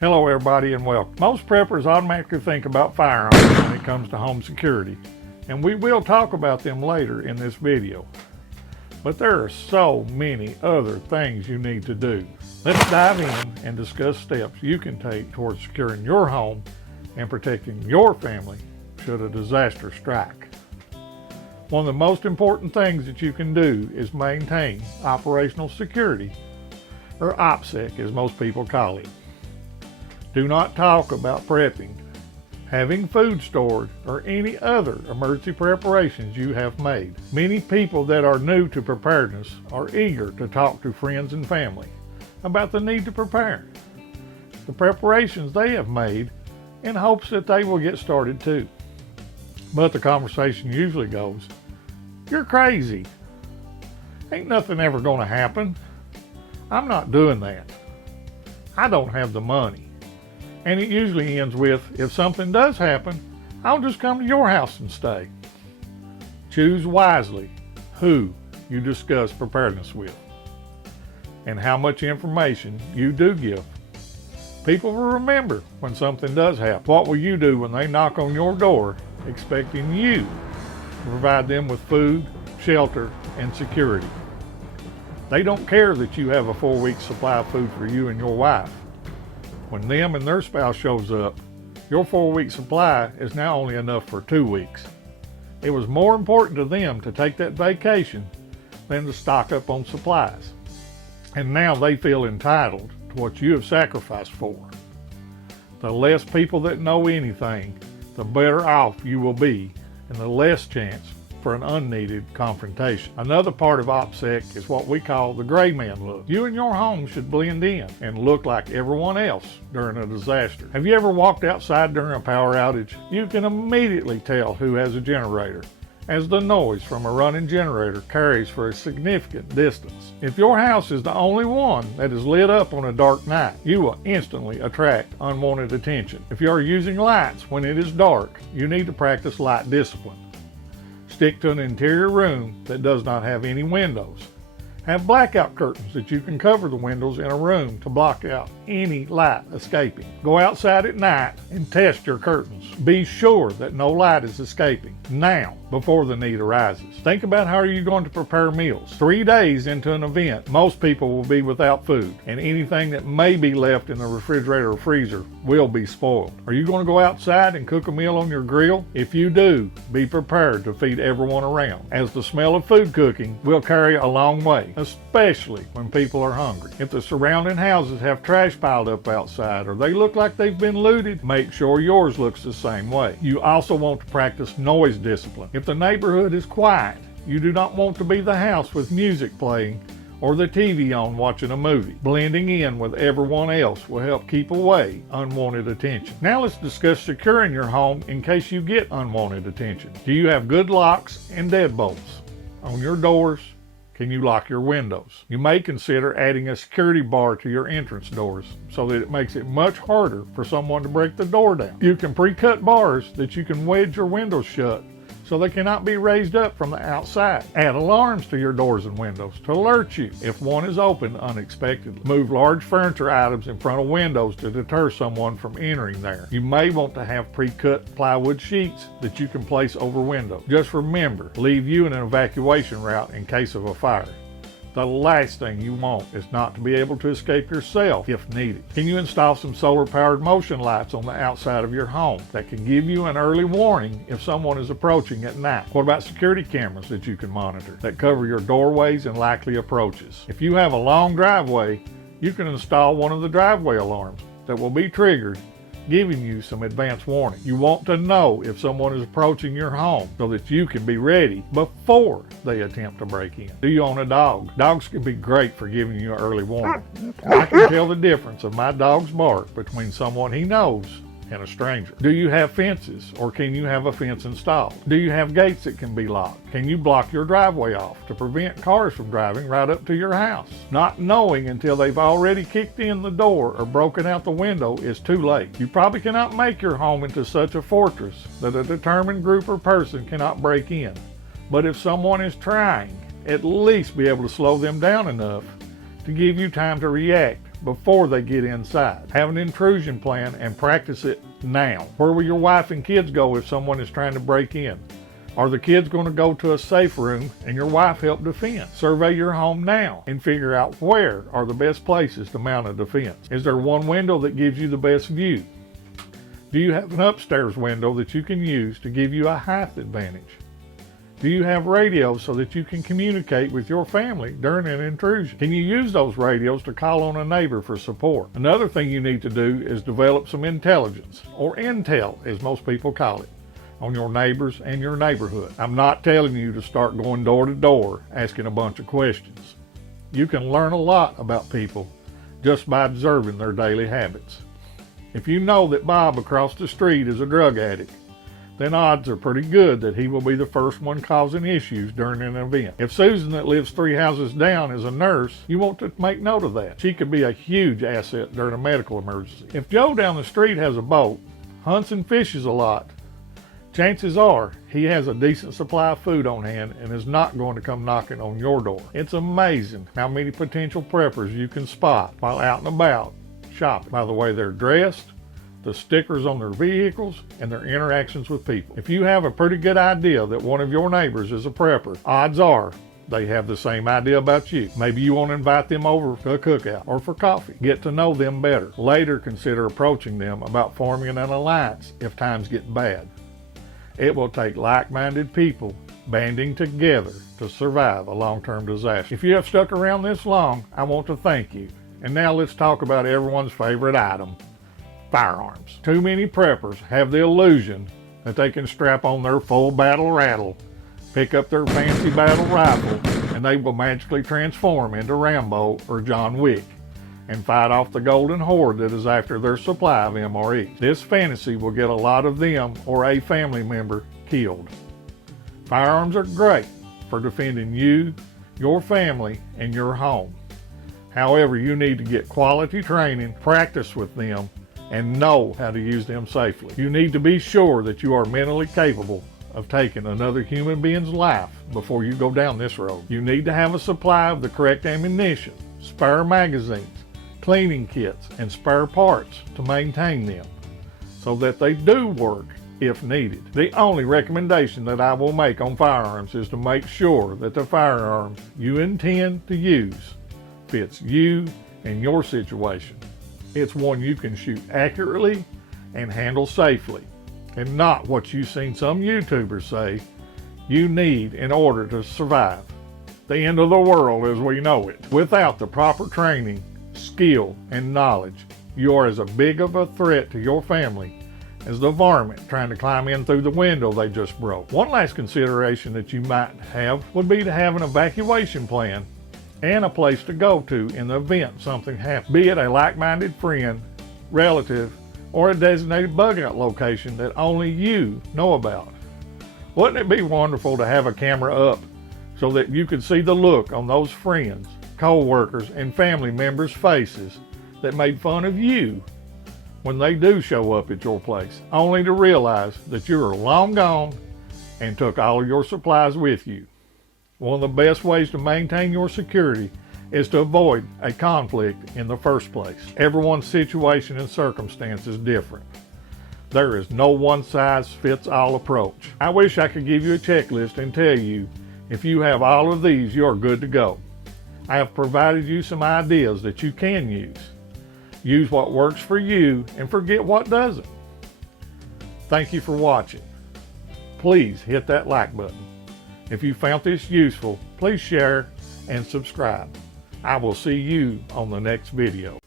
Hello everybody and welcome. Most preppers automatically think about firearms when it comes to home security, and we will talk about them later in this video. But there are so many other things you need to do. Let's dive in and discuss steps you can take towards securing your home and protecting your family should a disaster strike. One of the most important things that you can do is maintain operational security, or OPSEC as most people call it. Do not talk about prepping, having food stored, or any other emergency preparations you have made. Many people that are new to preparedness are eager to talk to friends and family about the need to prepare, the preparations they have made, in hopes that they will get started too. But the conversation usually goes, "You're crazy. Ain't nothing ever gonna happen. I'm not doing that. I don't have the money." And it usually ends with, "If something does happen, I'll just come to your house and stay." Choose wisely who you discuss preparedness with and how much information you do give. People will remember when something does happen. What will you do when they knock on your door expecting you to provide them with food, shelter, and security? They don't care that you have a 4-week supply of food for you and your wife. When them and their spouse shows up, your 4-week supply is now only enough for 2 weeks. It was more important to them to take that vacation than to stock up on supplies. And now they feel entitled to what you have sacrificed for. The less people that know anything, the better off you will be, and the less chance for an unneeded confrontation. Another part of OPSEC is what we call the gray man look. You and your home should blend in and look like everyone else during a disaster. Have you ever walked outside during a power outage? You can immediately tell who has a generator, as the noise from a running generator carries for a significant distance. If your house is the only one that is lit up on a dark night, you will instantly attract unwanted attention. If you are using lights when it is dark, you need to practice light discipline. Stick to an interior room that does not have any windows. Have blackout curtains that you can cover the windows in a room to block out any light escaping. Go outside at night and test your curtains. Be sure that no light is escaping now before the need arises. Think about how you're going to prepare meals. 3 days into an event, most people will be without food, and anything that may be left in the refrigerator or freezer will be spoiled. Are you going to go outside and cook a meal on your grill? If you do, be prepared to feed everyone around, as the smell of food cooking will carry a long way, especially when people are hungry. If the surrounding houses have trash piled up outside or they look like they've been looted, make sure yours looks the same way. You also want to practice noise discipline. If the neighborhood is quiet, you do not want to be the house with music playing or the TV on watching a movie. Blending in with everyone else will help keep away unwanted attention. Now let's discuss securing your home in case you get unwanted attention. Do you have good locks and deadbolts on your doors? Can you lock your windows? You may consider adding a security bar to your entrance doors so that it makes it much harder for someone to break the door down. You can pre-cut bars that you can wedge your windows shut so they cannot be raised up from the outside. Add alarms to your doors and windows to alert you if one is opened unexpectedly. Move large furniture items in front of windows to deter someone from entering there. You may want to have pre-cut plywood sheets that you can place over windows. Just remember, leave you in an evacuation route in case of a fire. The last thing you want is not to be able to escape yourself if needed. Can you install some solar-powered motion lights on the outside of your home that can give you an early warning if someone is approaching at night? What about security cameras that you can monitor that cover your doorways and likely approaches? If you have a long driveway, you can install one of the driveway alarms that will be triggered, giving you some advance warning. You want to know if someone is approaching your home so that you can be ready before they attempt to break in. Do you own a dog? Dogs can be great for giving you an early warning. I can tell the difference of my dog's bark between someone he knows and a stranger. Do you have fences, or can you have a fence installed? Do you have gates that can be locked? Can you block your driveway off to prevent cars from driving right up to your house? Not knowing until they've already kicked in the door or broken out the window is too late. You probably cannot make your home into such a fortress that a determined group or person cannot break in. But if someone is trying, at least be able to slow them down enough to give you time to react before they get inside. Have an intrusion plan and practice it now. Where will your wife and kids go if someone is trying to break in? Are the kids going to go to a safe room and your wife help defend? Survey your home now and figure out where are the best places to mount a defense. Is there one window that gives you the best view? Do you have an upstairs window that you can use to give you a height advantage? Do you have radios so that you can communicate with your family during an intrusion? Can you use those radios to call on a neighbor for support? Another thing you need to do is develop some intelligence, or intel as most people call it, on your neighbors and your neighborhood. I'm not telling you to start going door to door asking a bunch of questions. You can learn a lot about people just by observing their daily habits. If you know that Bob across the street is a drug addict, then odds are pretty good that he will be the first one causing issues during an event. If Susan that lives 3 houses down is a nurse, you want to make note of that. She could be a huge asset during a medical emergency. If Joe down the street has a boat, hunts and fishes a lot, chances are he has a decent supply of food on hand and is not going to come knocking on your door. It's amazing how many potential preppers you can spot while out and about shopping by the way they're dressed, the stickers on their vehicles, and their interactions with people. If you have a pretty good idea that one of your neighbors is a prepper, odds are they have the same idea about you. Maybe you want to invite them over to a cookout or for coffee. Get to know them better. Later, consider approaching them about forming an alliance if times get bad. It will take like-minded people banding together to survive a long-term disaster. If you have stuck around this long, I want to thank you. And now let's talk about everyone's favorite item, firearms. Too many preppers have the illusion that they can strap on their full battle rattle, pick up their fancy battle rifle, and they will magically transform into Rambo or John Wick and fight off the golden horde that is after their supply of MREs. This fantasy will get a lot of them or a family member killed. Firearms are great for defending you, your family, and your home. However, you need to get quality training, practice with them, and know how to use them safely. You need to be sure that you are mentally capable of taking another human being's life before you go down this road. You need to have a supply of the correct ammunition, spare magazines, cleaning kits, and spare parts to maintain them so that they do work if needed. The only recommendation that I will make on firearms is to make sure that the firearm you intend to use fits you and your situation. It's one you can shoot accurately and handle safely, and not what you've seen some YouTubers say you need in order to survive the end of the world as we know it. Without the proper training, skill, and knowledge, you are as big of a threat to your family as the varmint trying to climb in through the window they just broke. One last consideration that you might have would be to have an evacuation plan and a place to go to in the event something happens, be it a like-minded friend, relative, or a designated bug-out location that only you know about. Wouldn't it be wonderful to have a camera up so that you could see the look on those friends, co-workers, and family members' faces that made fun of you when they do show up at your place, only to realize that you are long gone and took all of your supplies with you? One of the best ways to maintain your security is to avoid a conflict in the first place. Everyone's situation and circumstance is different. There is no one-size-fits-all approach. I wish I could give you a checklist and tell you if you have all of these, you are good to go. I have provided you some ideas that you can use. Use what works for you and forget what doesn't. Thank you for watching. Please hit that like button. If you found this useful, please share and subscribe. I will see you on the next video.